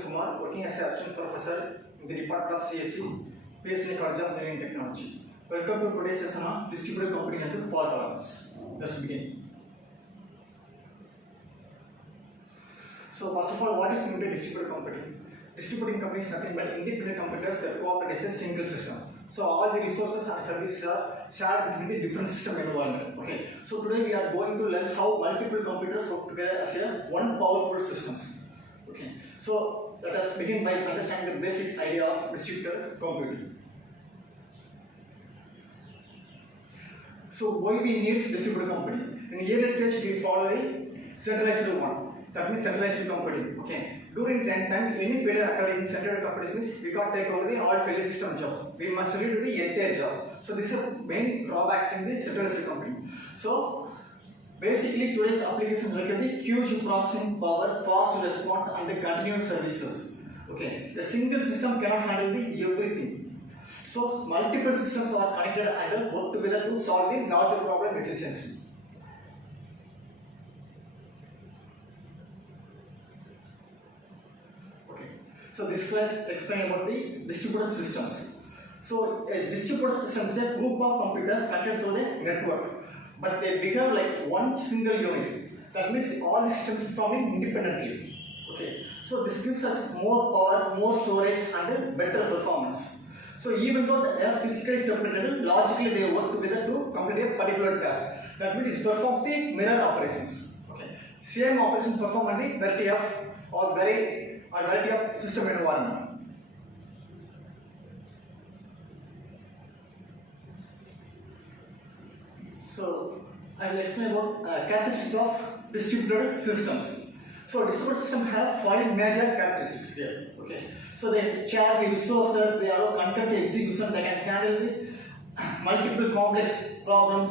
myself Kumar, working as an assistant professor in the department of CSE, based in College of Engineering Technology. Welcome to today's session on distributed computing and fault tolerance. Let's begin. So first of all, what is meant by distributed computing? Distributed computing is nothing but independent computers that cooperate as a single system. So all the resources and services are shared between the different system environment. Okay. So today we are going to learn how multiple computers work together as a one powerful systems. Okay. So let us begin by understanding the basic idea of distributed computing. So why we need distributed computing? In the early stage we follow the centralized one. That means centralized computing. Okay. During runtime, any failure occurred in centralized computing means we can't take over the all failure system jobs. We must really do the entire job. So this is the main drawbacks in the centralized computing. So basically today's applications require the huge processing power, fast response, and the continuous services. Okay. A single system cannot handle the everything. So multiple systems are connected and work together to solve the larger problem efficiently. So this slide explains about the distributed systems. So a distributed system is a group of computers connected through the network, but they behave like one single unit. That means all the systems performing independently. Okay. So this gives us more power, more storage, and better performance. So even though they are physically separated, logically they work together to complete a particular task. That means it performs the mirror operations. Okay. Same operations performed on the variety of system environment. So I will explain about characteristics of distributed systems. So distributed systems have 5 major characteristics here. Okay. So they share the resources, they allow concurrent execution, they can handle the multiple complex problems,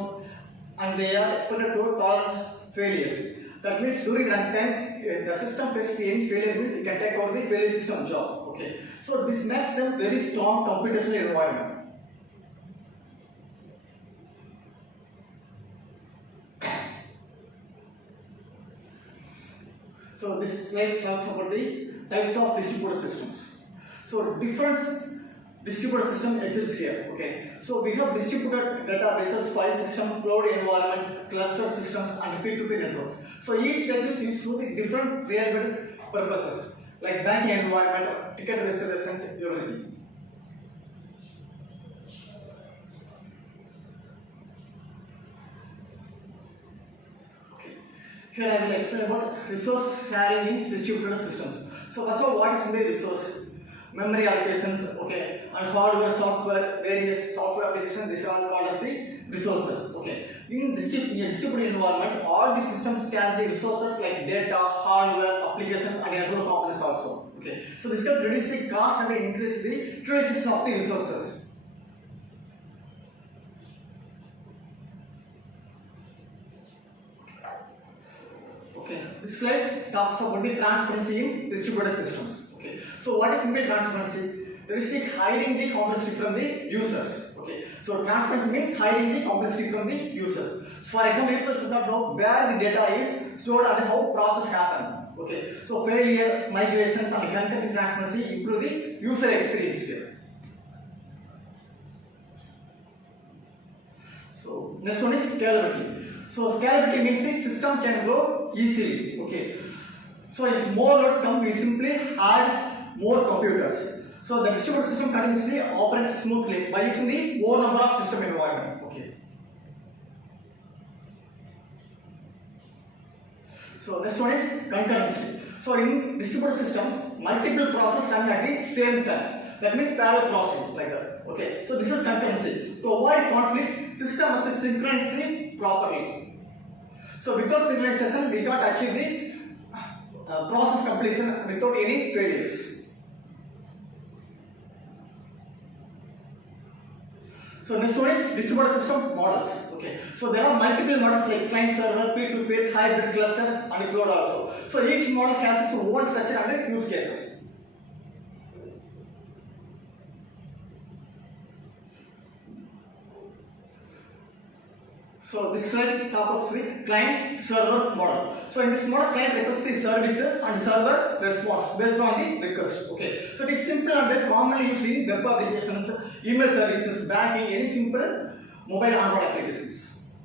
and they are expected to tolerate failures. That means during runtime, the system faces any failure means it can take over the failure system job. Okay. So this makes them very strong computational environment. So this slide talks about the types of distributed systems. So different distributed system exists here. Okay. So we have distributed databases, file system, cloud environment, cluster systems, and P2P networks. So each type is used for the different real-world purposes, like banking environment, ticket reservations, everything. Okay. Here I will explain about resource sharing in distributed systems. So first of all, what is the resource? Memory allocations, okay, and hardware, software, various software applications, these are all called as the resources. Okay. In distributed environment, all the systems share the resources like data, hardware, applications, and network components also. Okay. So this will reduce the cost and increase the utilization of the resources. Okay. This slide talks about the transparency in distributed systems. Okay. So what is meant by transparency? There is hiding the complexity from the users. Okay. So transparency means hiding the complexity from the users. So for example, if users do not know where the data is stored and how process happen. Okay. So failure, migrations, and concurrent transparency improve the user experience here. So next one is scalability. So scalability means the system can grow easily. Okay. So if more loads come, we simply add more computers. So the distributed system continuously operates smoothly by using the more number of system environment. Okay. So next one is concurrency. So in distributed systems, multiple processes run at the same time. That means parallel processing like that. Okay. So this is concurrency. To avoid conflicts, system must synchronize properly. So without synchronization, we can't achieve the process completion without any failures. So next one is distributed system models. Okay. So there are multiple models like client server, P2P, hybrid cluster, and cloud also. So each model has its own structure and use cases. So this slide talks of the client server model. So in this model, client requests the services and server response based on the request. Okay. So it is simple and commonly used in web applications, email services, banking, any simple mobile Android applications.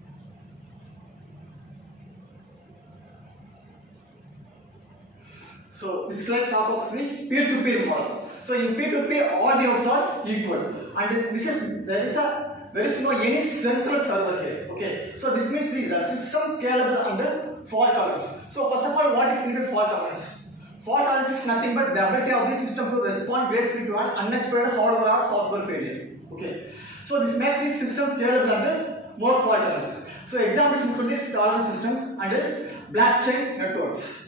So this slide talks about the peer-to-peer model. So in peer-to-peer, all the nodes are equal, and there is no any central server here. Okay. So this means the system scalable and fault tolerance. So first of all, what is meant by fault tolerance? Fault tolerance is nothing but the ability of the system to respond gracefully to an unexpected hardware or software failure. Okay. So this makes the system scalable and more fault tolerance. So examples include the tolerance systems and blockchain networks.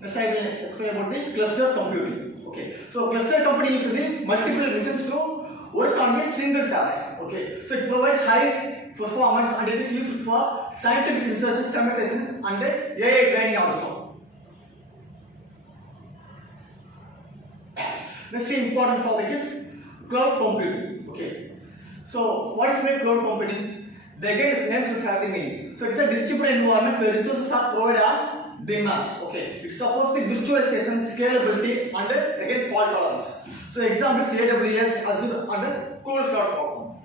Next I will explain about the cluster computing. Okay. So cluster computing uses the multiple machines to work on a single task. Okay. So it provides high performance and it is used for scientific research, simulations and AI training also. Next important topic is cloud computing. Okay. So what is meant cloud computing? The again names will have the meaning. So it's a distributed environment where resources are provided on demand. Okay. It supports the virtualization, scalability and again fault tolerance. So examples AWS, Azure and Google Cloud Platform.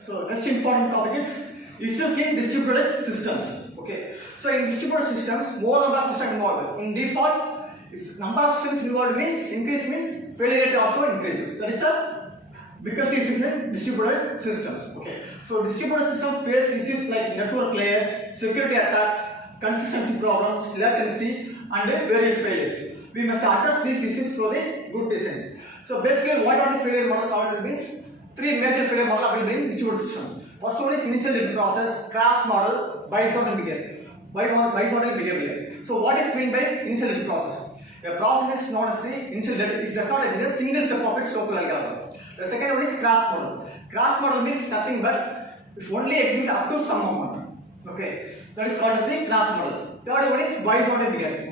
So next important topic is issues in distributed systems. Okay. So in distributed systems, more number of systems involved. In default, if number of systems involved means increase means failure rate also increases. That is a biggest issue in distributed systems. Okay. So distributed systems face issues like network layers, security attacks, consistency problems, latency, and various failures. We must address these issues through the good design. So basically, what are the failure models available means? Three major failure models available in distributed systems. First one is initial delivery process, crash model, bisorted behavior. Bisorted behavior. So what is meant by initial delivery process? A process is known as the initial delivery. It does not exist a single step of its local algorithm. The second one is crash model. Crash model means nothing but if only execute up to some amount. Okay, that is called as the crash model. Third one is bisorted behavior.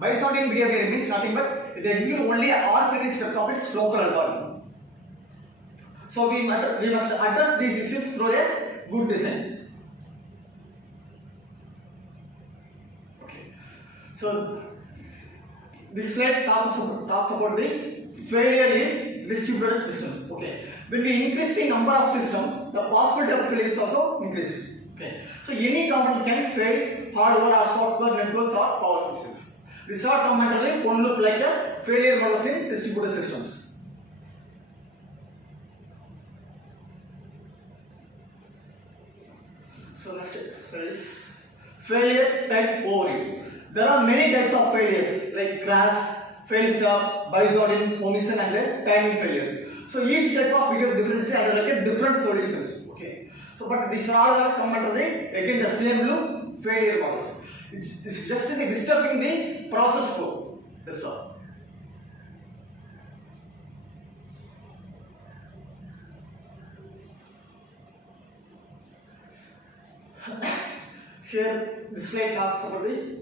Bisorted behavior means nothing but it executes only arbitrary steps of its local algorithm. So we must address these issues through a good design. Okay. So this slide talks about the failure in distributed systems. Okay. When we increase the number of systems, the possibility of failure is also increases. Okay. So any component can fail, hardware or software, networks or power systems. This short commentary won't look like a failure models in distributed systems. So next is failure type overview. There are many types of failures like crash, fail stop, bisorting, omission and timing failures. So each type of failure different and like different solutions. Okay. So but these are all come under the again the same loop failure models. It's just disturbing the process flow. That's all. Here this slide talks about the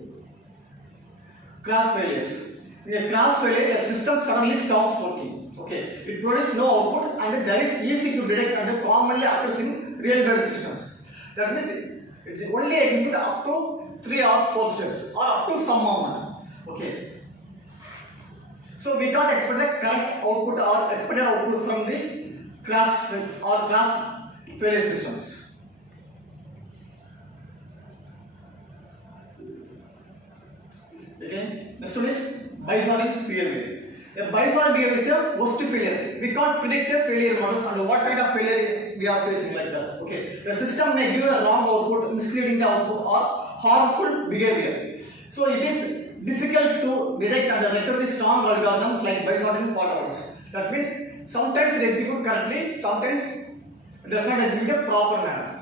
crash failures. In a crash failure, a system suddenly stops working. Okay, it produces no output and there is easy to detect and commonly occurs in real-world systems. That means it only executes up to 3 or 4 steps or up to some amount. Okay. So we can't expect the correct output or expected output from the crash or crash failure systems. Again, next one is bisorting behavior. A bisorting behavior is a worst failure. We can't predict the failure models and what kind of failure we are facing like that. Okay, the system may give a wrong output, misleading the output, or harmful behavior. So it is difficult to detect and recover the strong algorithm like bisorting fault models. That means sometimes it executes correctly, sometimes it does not execute a proper manner.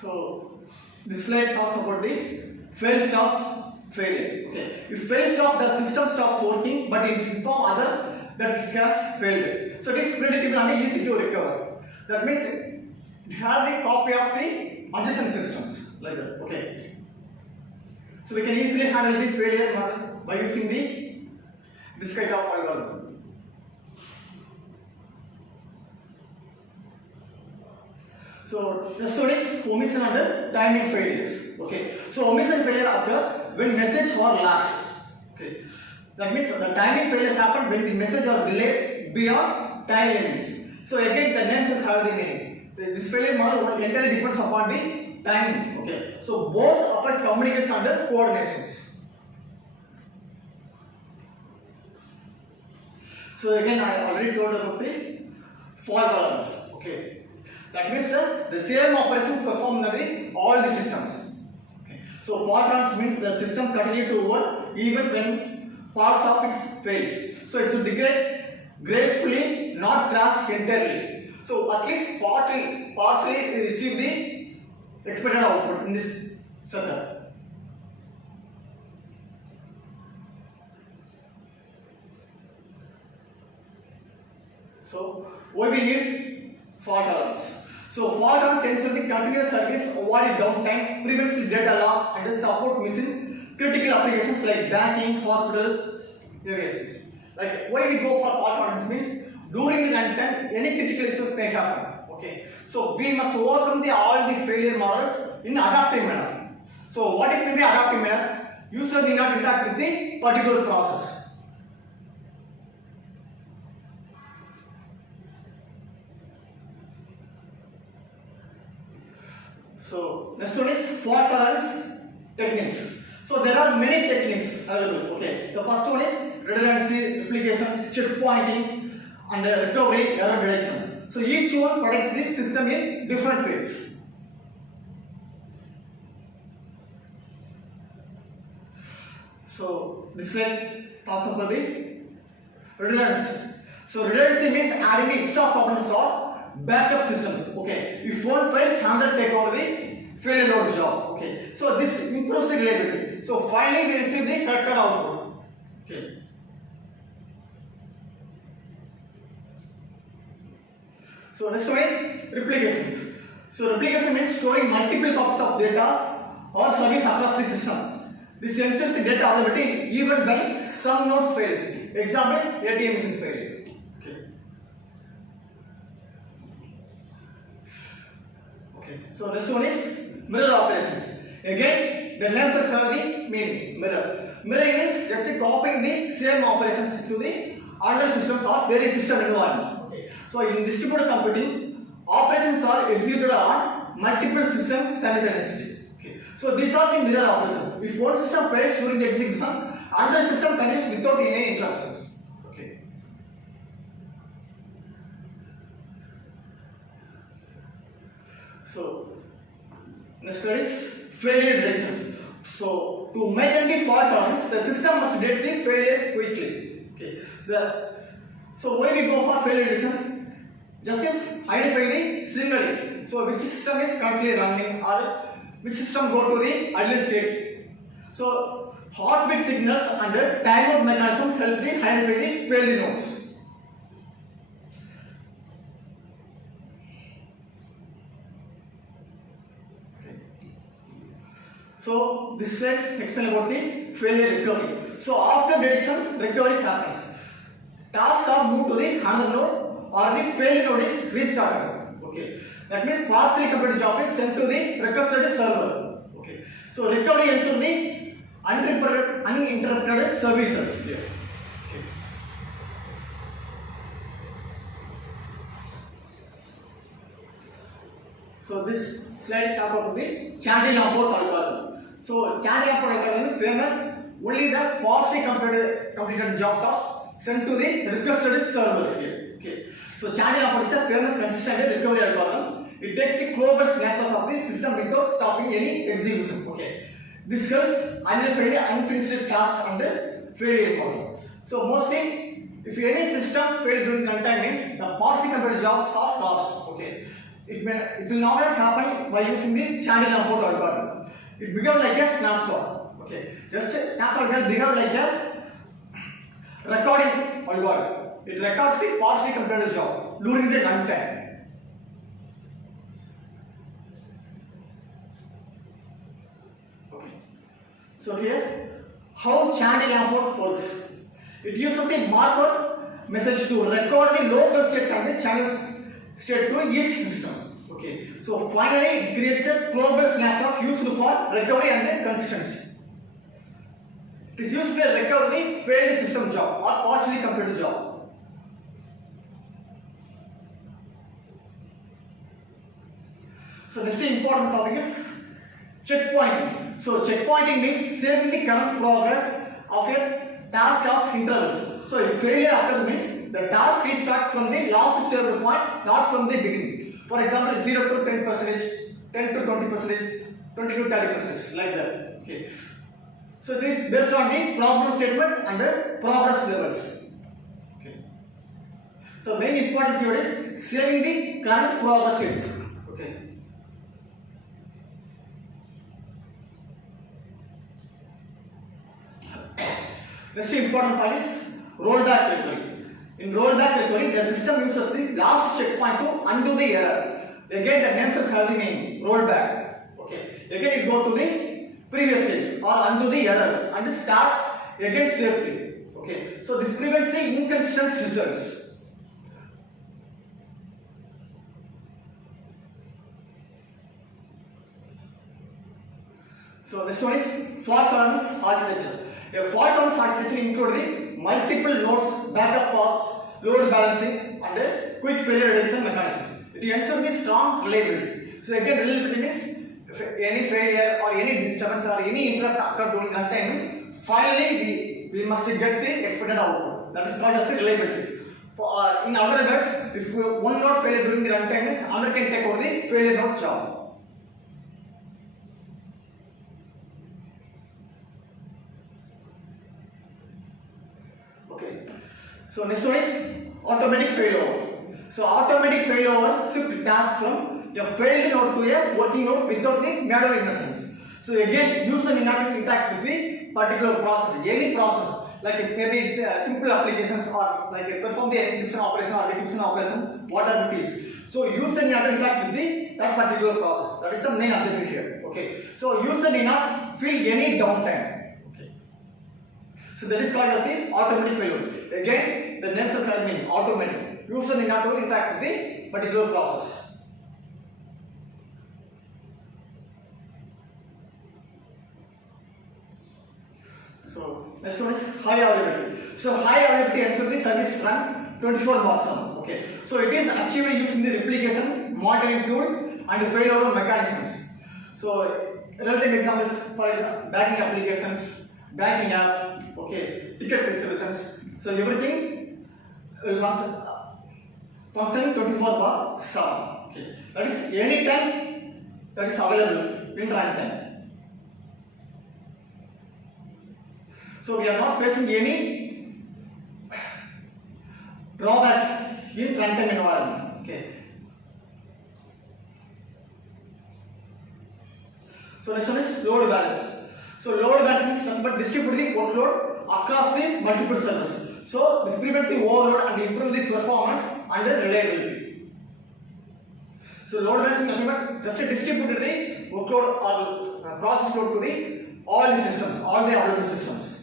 So this slide talks about the fail stop failure. Okay. If fail stop, the system stops working, but it inform other that it has failed. So it is predictable and easy to recover. That means it has a copy of the adjacent systems. like that. Okay. So we can easily handle the failure model by using this kind of algorithm. So next one is omission and timing failures. Okay. So omission failure occur when message are lost. Okay. That means the timing failure happen when the message are delayed beyond time limits. So again the name should have the meaning. This failure model entirely depends upon the timing. Okay. So both affect communication and coordinations. So again I already told about the fault tolerance. Okay. That means the same operation performed in all the systems. Okay. So fault tolerance means the system continue to work even when parts of it fails. So it should degrade gracefully, not crash entirely. So at least partially receive the expected output in this setup. So what we need? Fault tolerance. So fault tolerance ensures the continuous service, avoid downtime, prevents data loss, and support mission critical applications like banking, hospital, aviation. Like why we go for fault tolerance means during the runtime any critical issue may happen. Okay. So we must overcome all the failure models in adaptive manner. So what is maybe adaptive manner? User need not interact with the particular process. So next one is fault tolerance techniques. So there are many techniques available. Okay. The first one is redundancy, replications, checkpointing, and recovery error detections. So each one protects the system in different ways. So this slide talks about the redundancy. So redundancy means adding the extra problems or backup systems. Okay. If one fails, another take over the failure load job. Okay. So this improves the reliability. So finally we receive the corrected output. Okay. So next one is replications. So replication means storing multiple copies of data or service across the system. This ensures the data availability even when some nodes fails. Example, ATM is in failure. Okay. So next one is mirror operations. Again, the names are have the meaning mirror. Mirroring means just copying the same operations to the other systems or various system environment. Okay. So in distributed computing, operations are executed on multiple systems simultaneously. Okay. So these are the mirror operations. If one system fails during the execution, another system continues without any interruptions. Okay. So next is failure detection. So to maintain the fault tolerance, the system must detect the failures quickly. Okay. So why we go for failure detection? Just identify the signaling. So which system is currently running or which system go to the idle state. So heartbeat signals and the timeout mechanism help the identify the failure nodes. So this slide explains about the failure recovery. So after detection, recovery happens. Tasks are moved to the another node or the failure node is restarted. Okay. That means partially completed job is sent to the requested server. Okay. So recovery ensures the uninterrupted services here. Okay. So this slide talk about the Chandler-Laporte algorithm. So Chandler-Laporte algorithm is famous. Only the partially completed jobs are sent to the requested servers here. Okay. So Chandler-Laporte is a famous consistent recovery algorithm. It takes the global snapshot of the system without stopping any execution. Okay. This helps identify the unfinished task and the failure codes. So mostly, if any system failed during runtime means the partially completed jobs are lost. Okay. It will never happen by using the Chandler-Laporte algorithm. It becomes like a snapshot. Okay. Just a snapshot can become like a recording algorithm. It records the partially completed job during the runtime. So here, how channel layout works. It uses the marker message to record the local state and the channel state to each system. Okay. So finally, it creates a global snapshot used for recovery and consistency. It is used to recover the failed system job or partially completed job. So next important topic is checkpointing. So checkpointing means saving the current progress of a task of intervals. So if failure occurs means the task restarts from the last saved point, not from the beginning. For example, 0 to 10%, 10 to 20%, 20 to 30%, like that. Okay. So this is based on the problem statement and the progress levels. Okay. So main important keyword is saving the current progress states. Okay. Next important point is rollback recovery. In rollback recovery, the system uses the last checkpoint to undo the error. Again, the names of have the meaning rollback. Okay. Again, it go to the previous stage or undo the errors and start again safely. Okay. So this prevents the inconsistent results. So next one is fault tolerance architecture. A fault tolerance architecture includes the multiple nodes, backup paths, load balancing, and a quick failure reduction mechanism. It ensures the strong reliability. So again, reliability means if any failure or any disturbance or any interrupt occur during runtime means finally we must get the expected output. That is called as the reliability. In other words, if one node failure during the runtime means another can take over the failure node job. Okay. So next one is automatic failover. So automatic failover shift task from a failed node to a working node without the manual interventions. So again, user need not interact with the particular process, any process. Like maybe it's simple applications or like perform the encryption operation or decryption operation, whatever it is. So user need not interact with that particular process. That is the main objective here. Okay. So user need not feel any downtime. So that is called as the automatic failover. Again, the names of the meaning automatic. User need not to interact with the particular process. So next one is high availability. So high availability ensures the service run 24 hours. Okay. So it is achieved using the replication, monitoring tools, and failover mechanisms. So relative examples, for example, banking applications, banking app. Okay, ticket resolutions. So everything will function 24/7. Okay, that is any time that is available in runtime. So we are not facing any drawbacks in runtime environment. Okay. So next one is load balance. So load balancing is nothing but distribute the workload across the multiple servers. So this prevents the overload and improve the performance and the reliability. So load balancing is nothing but just distribute the workload or process load to the all the systems, all the available systems.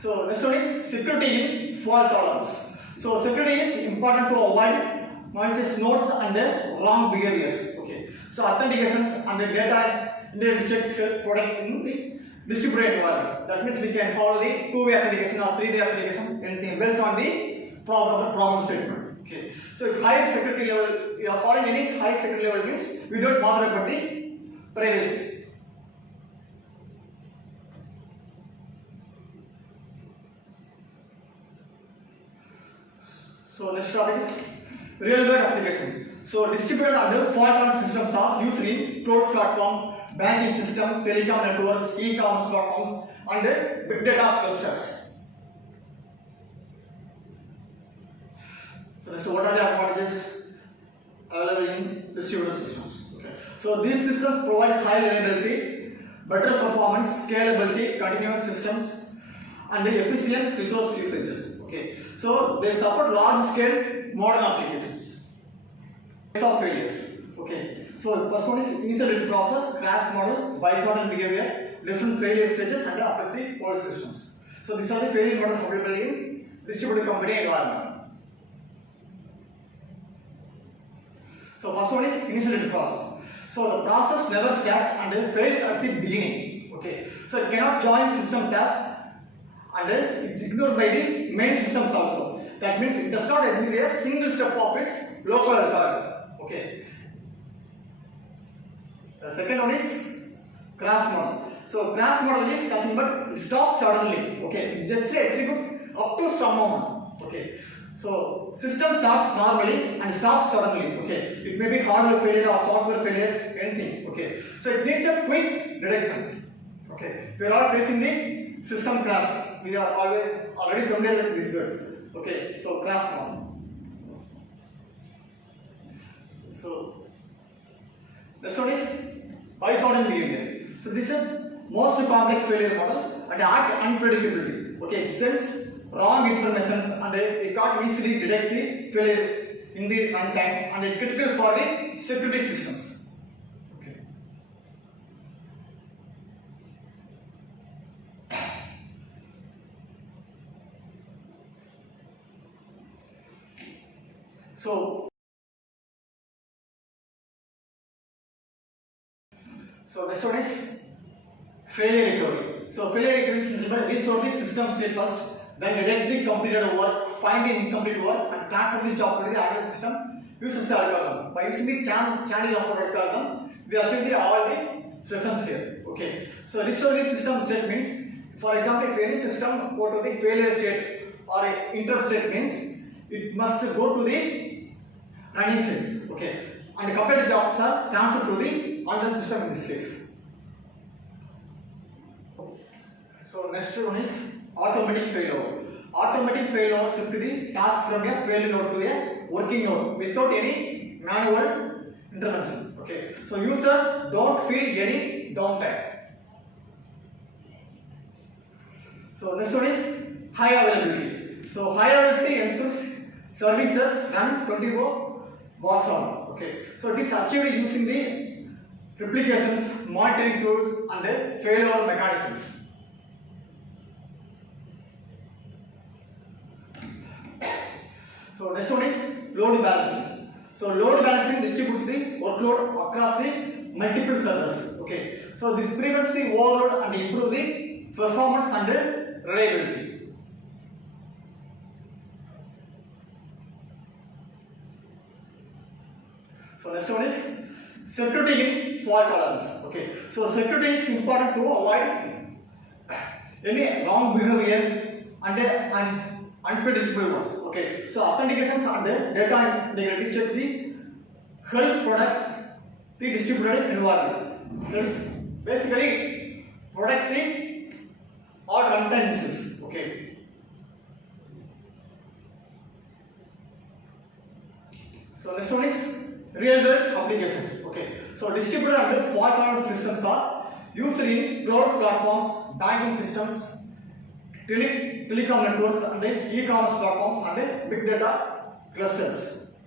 So next one is security in fault tolerance. So security is important to avoid malicious nodes and the wrong behaviors. Okay. So authentications and the data integrity checks product in the distributed environment. That means we can follow the two-way authentication or three-way authentication, anything based on the problem statement. Okay. So if high security level, you are following any high security level means we don't bother about the privacy. So next topic is real-world application. So distributed and fault-tolerant systems are used in cloud platform, banking system, telecom networks, e-commerce platforms, and big data clusters. So what are the advantages available in distributed systems? Okay. So these systems provide high reliability, better performance, scalability, continuous systems, and the efficient resource usages. Okay. So they support large-scale modern applications. of failures. Okay, so first one is initial build process, crash model, bisodal behavior, different failure stages, and affect the whole systems. So these are the failure models available in distributed company environment. So first one is initial build process. So the process never starts and fails at the beginning. Okay, so it cannot join system tasks and it's ignored by the main systems also. That means it does not execute a single step of its local target. Okay. The second one is crash model. So crash model is nothing but it stops suddenly. Okay, it just executes up to some moment. Okay. So system starts normally and stops suddenly. Okay. It may be hardware failure or software failures, anything. Okay. So it needs a quick detection. Okay. We are all facing the system crash. We are already familiar with these words. Okay. So crash model. So next one is bisodal behavior. So this is most complex failure model and unpredictability. Okay, it sends wrong information and it can't easily detect the failure in the runtime and it's critical for the security systems. Okay. So next one is failure recovery. So failure recovery is restore the system state first, then detect the completed work, find the incomplete work, and transfer the job to the other system. Uses the algorithm. By using the channel upload algorithm, we achieve all the systems here. Okay. So restore the system state means, for example, if any system go to the failure state or interrupt state means it must go to the running states. Okay. And the completed jobs are transferred to the other system in this case. So next one is automatic failover. Automatic failover shift the task from a failure node to a working node without any manual intervention. Okay. So user don't feel any downtime. So next one is high availability. So high availability ensures services run 24 hours on. Okay. So it is achieved using the replications, monitoring tools, and failover mechanisms. So next one is load balancing. So load balancing distributes the workload across the multiple servers. Okay. So this prevents the overload and improve the performance and reliability. So next one is security in fault tolerance. Okay. So security is important to avoid any wrong behaviors and unpredictable ones. Okay. So authentications and data integrity check the help protect the distributed environment. That is basically protect the all runtime issues. Okay. So next one is real world applications. Okay. So distributed and fault tolerant systems are used in cloud platforms, banking systems, telecom networks, and e-commerce platforms and big data clusters.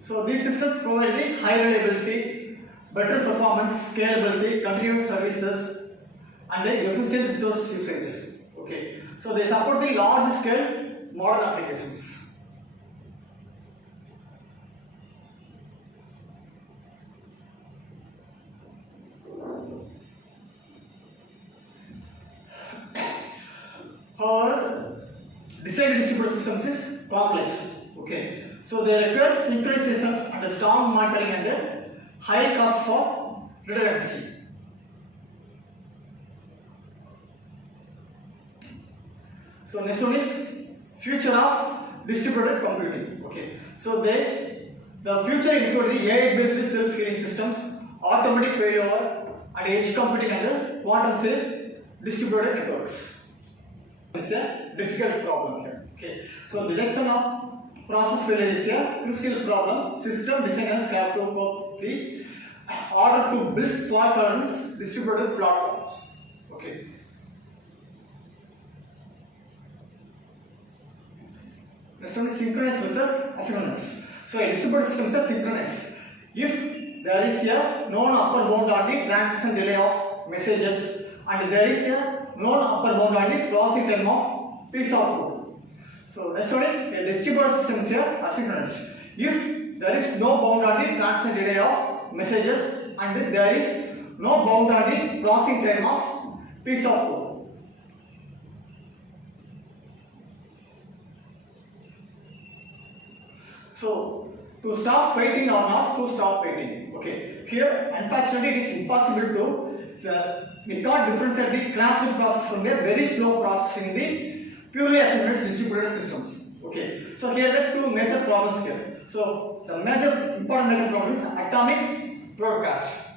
So these systems provide the high reliability, better performance, scalability, continuous services, and the efficient resource usages. Okay. So they support the large scale modern applications. However, design distributed systems is complex. Okay. So they require synchronization and strong monitoring and high cost for redundancy. So next one is future of distributed computing. Okay. So the future include the AI-based self-healing systems, automatic failover, and edge computing and quantum safe distributed networks. It's a difficult problem here. Okay. So the detection of process failure is a crucial problem. System designers have to cope the order to build fault tolerance distributed platforms. Okay. Next one is synchronous versus asynchronous. So a distributed system is synchronous. If there is a known upper bound on the transmission delay of messages and there is a known upper bound on the processing time of piece of code. So next one is a distributed system is asynchronous. If there is no bound on the transmission delay of messages and there is no bound on the processing time of piece of code. So to stop waiting or not to stop waiting. Okay. Here unfortunately it is impossible to we can't differentiate the classical process from the very slow process in the purely asynchronous distributed systems. Okay. So here there are two major problems here. So the important major problem is atomic broadcast.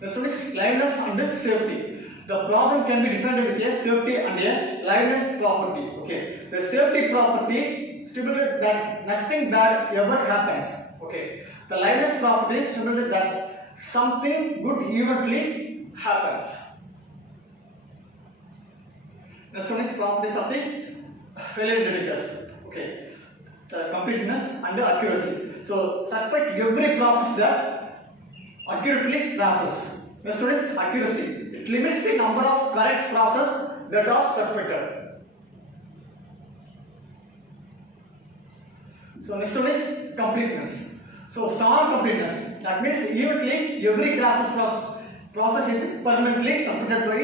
Next one is liveness and safety. The problem can be defined with a safety and a liveness property. Okay. The safety property stipulated that nothing bad ever happens. Okay. The liveness property stipulated that something good eventually happens. Next one is properties of the failure detectors. Okay. The completeness and the accuracy. So suspect every process that accurately process. Next one is accuracy. It limits the number of correct process that are suspected. So next one is completeness. So strong completeness. That means eventually every process is permanently suspected by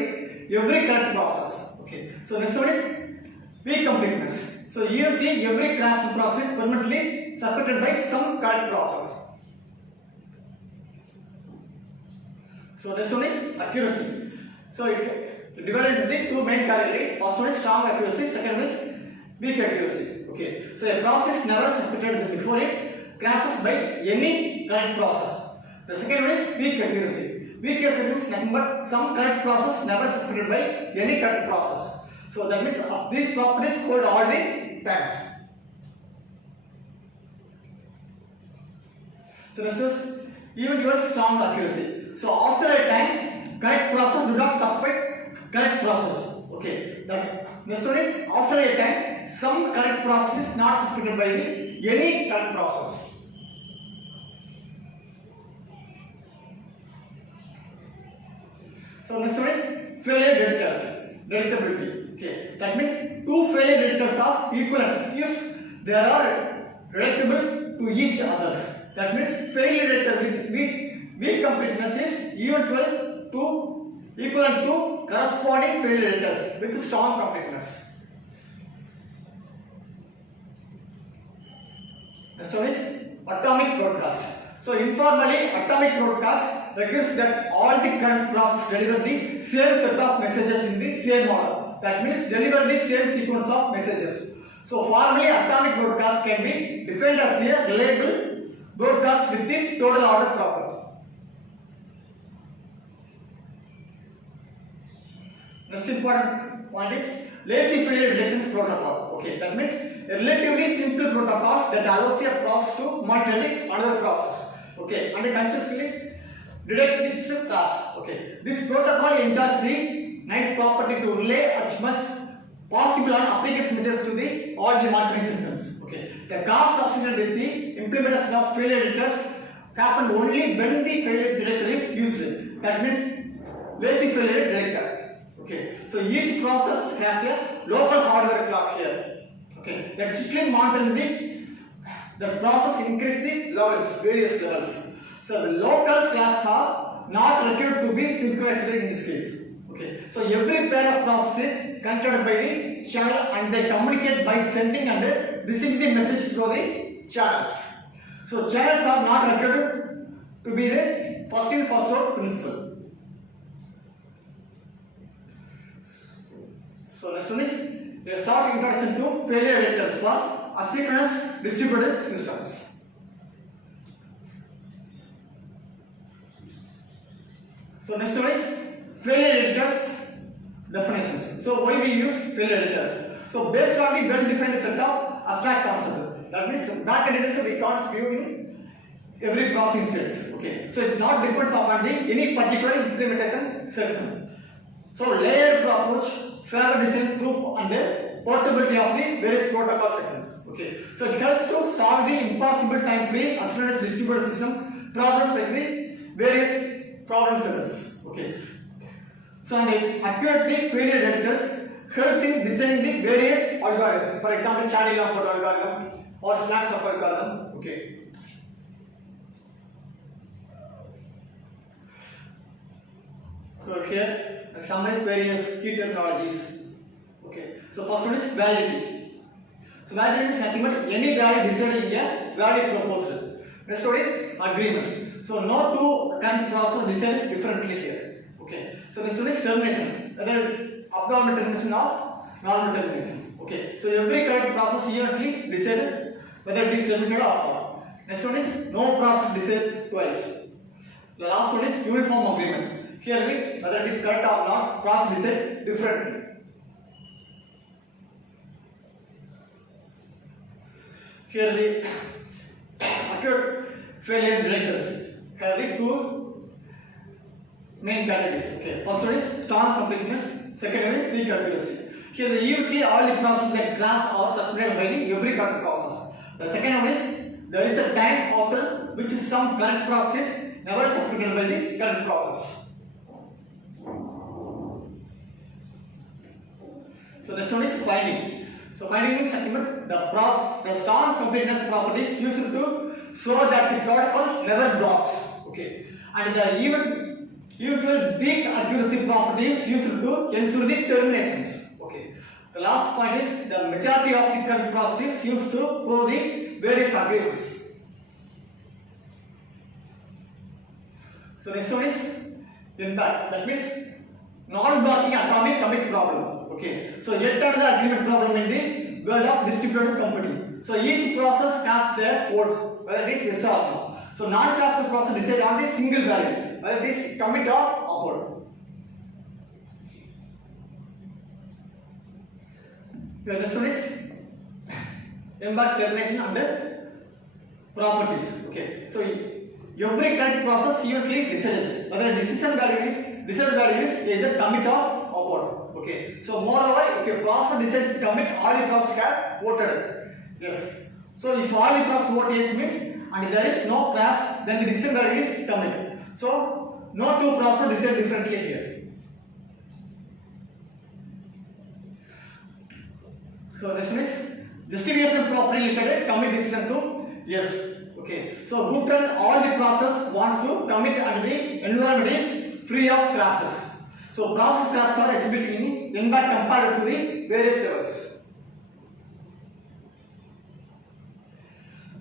every correct process. Okay. So next one is weak completeness. So eventually every process is permanently suspected by some correct process. So next one is accuracy. So it divided into the two main categories. First one is strong accuracy, second one is weak accuracy. Okay. So a process never suspected before it crashes by any correct process. The second one is weak accuracy. Weak accuracy is nothing but some correct process never suspected by any correct process. So that means these properties hold all the times. So next is even strong accuracy. So after a time, correct process do not suspect correct process. Okay. The next one is after a time, some correct process is not suspected by any correct process. So next one is failure detectors, detectability. Okay. That means two failure detectors are equivalent if they are detectable to each others. That means failure detector with weak completeness is equivalent to corresponding failure detectors with strong completeness. Next one is atomic broadcast. So informally, atomic broadcast requires that all the current process deliver the same set of messages in the same order. That means deliver the same sequence of messages. So formally, atomic broadcast can be defined as a reliable broadcast with the total order property. Next important point is lazy failure detection protocol. Okay, that means a relatively simple protocol that allows a process to monitor another process. Okay, and consistently detect its task. Okay, this protocol enjoys the nice property to relay as much possible on application messages to all the monitoring systems. Okay, the cost associated with the implementation of failure detectors happen only when the failure detector is used. That means lazy failure detector. Okay, so each process has a local hardware clock here. Okay, that system monitoring the process increase the levels, various levels. So the local clocks are not required to be synchronized in this case. Okay, so every pair of processes connected by the channel and they communicate by sending and receiving the message through the channels. So channels are not required to be the first in first out principle. So next one is a short introduction to failure detectors for asynchronous distributed systems. So next one is failure detectors definitions. So why we use failure detectors? So based on the well-defined set of abstract concepts. That means backend detectors we can't view in every processing steps. Okay. So it not depends upon the any particular implementation section. So layered approach favor design proof and portability of the various protocol sections. Okay, so it helps to solve the impossible time frame as well as distributed systems problems like the various problem setups. Okay, so and accurately failure detectors helps in designing the various algorithms. For example, channel lock algorithm or snapshot algorithm. Okay. So here summarize various key terminologies. Okay. So first one is validity. So validity is nothing but any value decided in a value proposal. Next one is agreement. So no two current process decided differently here. Okay. So next one is termination. Whether abnormal termination or normal terminations. Okay. So every current process uniquely decided whether it is terminated or not. Next one is no process decides twice. The last one is uniform agreement. Here we whether it is correct or not, process decides differently. Here the acute failure detectors have the two main categories. Okay, first one is strong completeness, second one is weak accuracy. Here the uniquely all the processes like class are suspended by the every current process. The second one is there is a time after which is some current process never suspended by the current process. So next one is finding. So finding means the strong completeness properties used to show that the protocol never blocks. Okay, and the eventual weak accuracy properties used to ensure the terminations. Okay, the last point is the majority of the current process used to prove the various agreements. So next one is impact. That means non-blocking atomic commit problem. Okay, so yet another agreement problem in the world of distributed computing. So each process casts their votes, whether it is yes or no. So non-caster process decide on the single value, whether it is commit or upward. The next one is impact termination and properties. Okay, so every current process uniquely decides whether a decided value is either commit or upward. Okay, so moreover, if a process decides to commit, all the process have voted yes. So if all the process vote yes means and there is no class, then the decision value is commit. So no two processes decide differently here. So next one is justification properly limited commit decision to yes. Okay, so good turn all the process wants to commit and the environment is free of classes. So process classes are exhibiting in by compared to the various levels.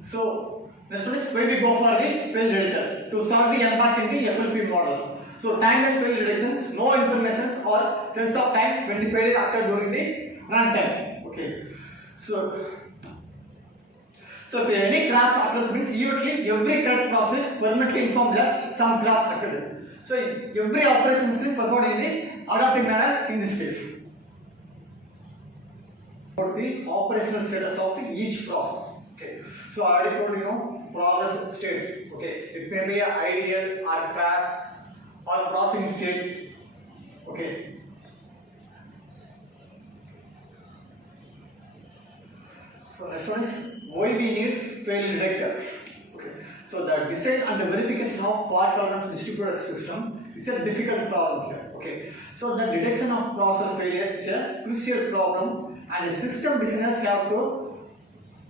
So next one is where we go for the failure editor to solve the impact in the FLP models. So timeless failure detections, no informations or sense of time when the failure occurred during the runtime. Okay, so if any class occurs means usually every current process permanently informs that some class occurred. So every operation is performed in the adaptive manner in this case. For the operational status of each process. Okay. So I already told you progress states. Okay. It may be an ideal or crash or processing state. Okay. So next one is why we need failure detectors. Okay. So the design and the verification of fault tolerant distributed system is a difficult problem here. Okay. So the detection of process failures is a crucial problem, and the system designers have to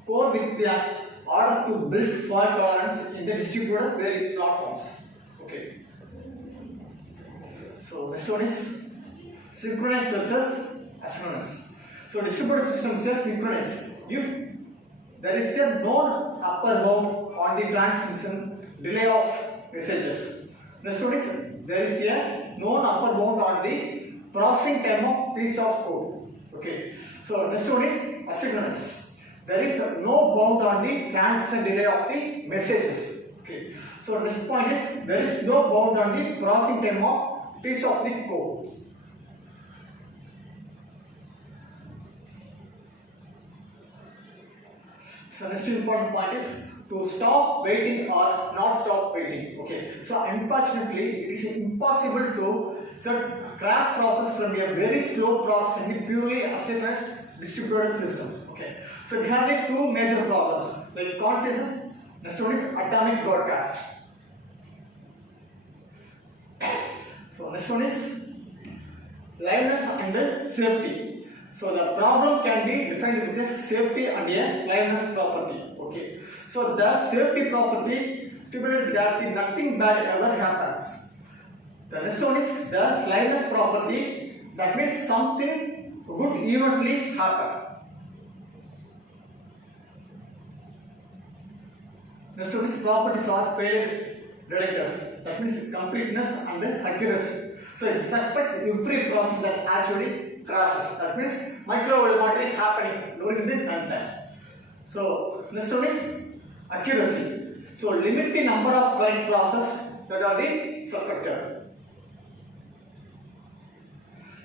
core with the order to build fault tolerance in the distributed various platforms. Okay. So next one is synchronous versus asynchronous. So distributed systems are synchronous if there is a known upper bound on the transmission delay of messages. Next one is there is a known upper bound on the processing time of piece of code. Okay. So next one is asynchronous. There is no bound on the transmission delay of the messages. Okay. So next point is there is no bound on the processing time of piece of the code. So next important point is to stop waiting or not stop waiting. Okay. So unfortunately, it is impossible to set crash process from a very slow process can be purely asynchronous distributed systems. Okay. So we have the two major problems, like consensus. Next one is atomic broadcast. So next one is liveness and the safety. So the problem can be defined with a safety and a liveness property. Okay. So the safety property stipulated that nothing bad ever happens. The next one is the liveness property, that means something good eventually happen. Next one is properties of failure detectors, that means completeness and accuracy. So it suspects every process that actually crashes, that means micro will not be happening during the runtime. So next one is accuracy. So limit the number of current processes that are the suspected.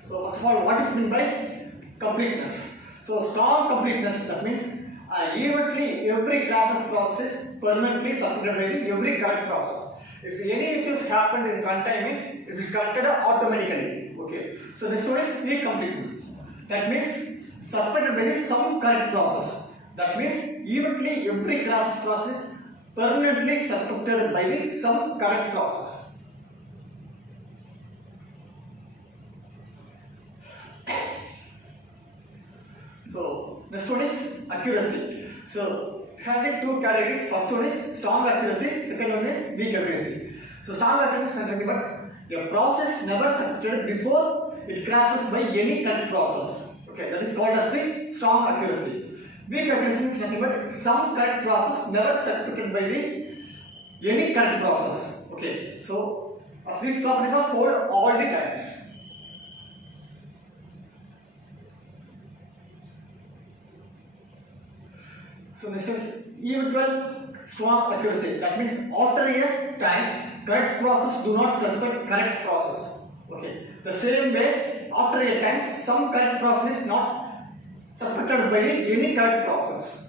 So first of all, what is meant by completeness? So strong completeness, that means eventually every process permanently submitted by every current process. If any issues happened in runtime, means it will corrected automatically. Okay. So next one is incompleteness. That means suspended by some current process. That means eventually every process permanently suspected by some current process. So next one is accuracy. So having two categories. First one is strong accuracy. Second one is weak accuracy. So strong accuracy is nothing but a process never suspected before it crashes by any current process. Okay, that is called as the strong accuracy. Weak accuracy is nothing but some current process never suspected by any current process. Okay, so as these properties are hold all the times. So this is eventual strong accuracy. That means after a time, correct process do not suspect correct process. Okay. The same way, after a time, some correct process is not suspected by any correct process.